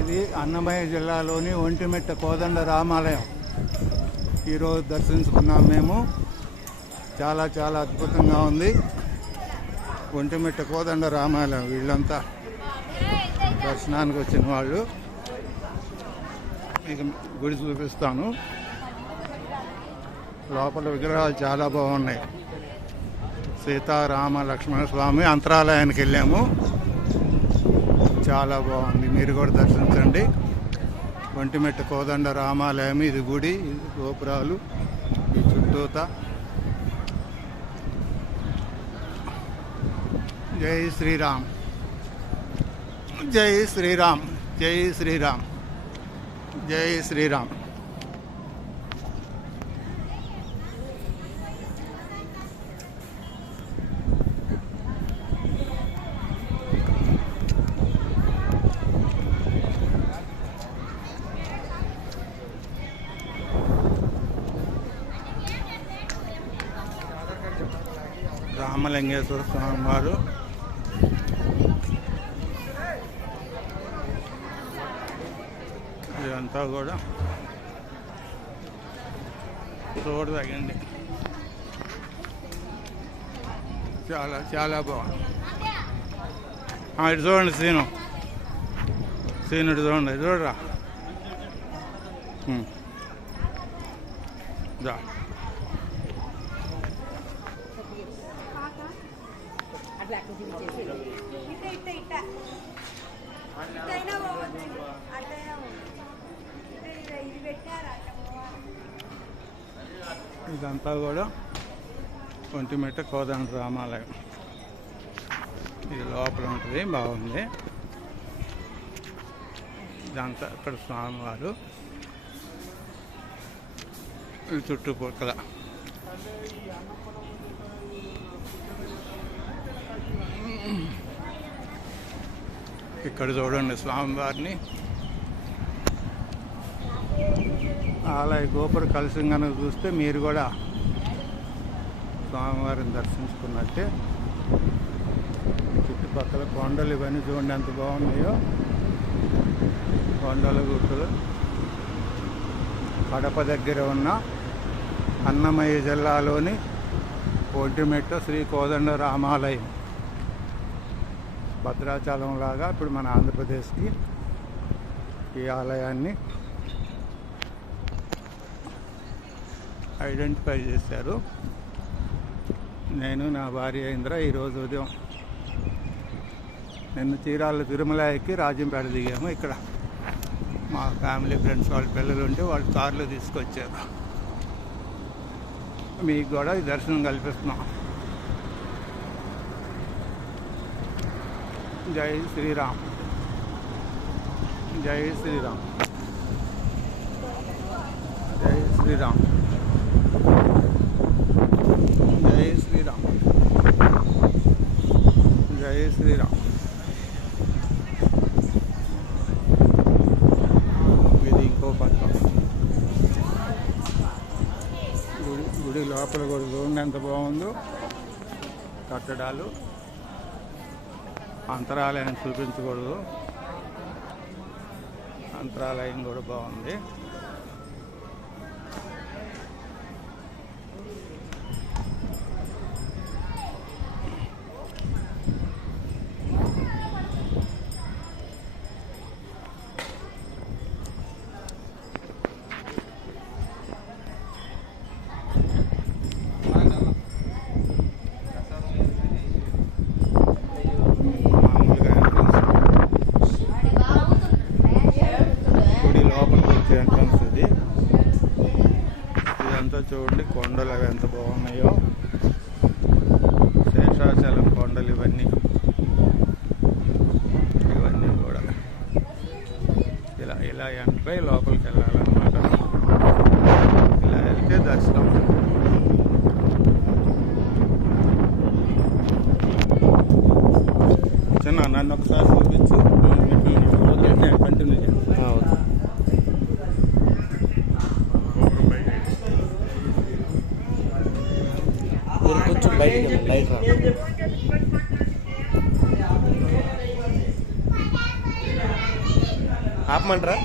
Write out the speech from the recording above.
ఇది అన్నమయ్య జిల్లాలోని ఒంటిమిట్ట కోదండ రామాలయం. ఈరోజు దర్శించుకున్నాం మేము. చాలా చాలా అద్భుతంగా ఉంది ఒంటిమిట్ట కోదండ రామాలయం. వీళ్ళంతా దర్శనానికి వచ్చిన వాళ్ళు. మీకు గుడి చూపిస్తాను. లోపల విగ్రహాలు చాలా బాగున్నాయి. సీతారామ లక్ష్మణ స్వామి అంతరాలయానికి వెళ్ళాము. చాలా బాగుంది. మీరు కూడా దర్శించండి. ఒంటిమిట్ట కోదండ రామాలయం. ఇది గుడి, ఇది గోపురాలు, ఈ చుట్టూత. జై శ్రీరామ్, జై శ్రీరామ్, జై శ్రీరామ్, జై శ్రీరామ్. రామలింగేశ్వర స్వామి వారు. ఇదంతా కూడా చూడదగండి. చాలా చాలా బాగుంది. ఇటు చూడండి సీను, ఇటు చూడండి, చూడరా. ఇదంతా కూడా ఒంటిమిట్ట కోదండ రామాలయం. ఇది లోపల ఉంటుంది, బాగుంది. ఇదంతా ఇక్కడ స్వామివారు. ఈ చుట్టుపక్కల ఇక్కడ చూడండి స్వామివారిని. ఆలయ గోపుర కలశం కనుక చూస్తే మీరు కూడా స్వామివారిని దర్శించుకున్నట్టే. చుట్టుపక్కల కొండలు ఇవన్నీ చూడండి ఎంత బాగున్నాయో. కొండల గుట్టలు. కడప దగ్గర ఉన్న అన్నమయ్య జిల్లాలోని ఒంటిమిట్ట శ్రీ కోదండ రామాలయం. భద్రాచలం లాగా ఇప్పుడు మన ఆంధ్రప్రదేశ్కి ఈ ఆలయాన్ని ఐడెంటిఫై చేశారు. నేను నా భార్య ఇంద్ర ఈరోజు ఉదయం నిన్న చీరాల తిరుమల ఎక్కి రాజంపేట దిగాము. ఇక్కడ మా ఫ్యామిలీ ఫ్రెండ్స్ వాళ్ళ పిల్లలు ఉంటే వాళ్ళు కార్లో తీసుకొచ్చారు. మీకు కూడా ఈ దర్శనం కల్పిస్తున్నాం. జై శ్రీరామ్, జై శ్రీరామ్, జై శ్రీరామ్, జై శ్రీరామ్, జై శ్రీరామ్. ఇది ఇంకో పక్క గుడి లోపల కూడా చూడండి ఎంత బాగుందో. కట్టడాలు. అంతరాలయం చూపించకూడదు. అంతరాలయం కూడా బాగుంది. చూడండి కొండలు అవి ఎంత బాగున్నాయో. శేషాచలం కొండలు ఇవన్నీ కూడా ఇలా ఎంటర్ అయి లోపలికి వెళ్ళాలన్నమాట. ఇలా వెళ్తే దర్శనం. చిన్న నన్ను ఒకసారి చూపించు. కంటిన్యూ చేయండి. బయటికి లైట్ రా. ఆపమంటారా?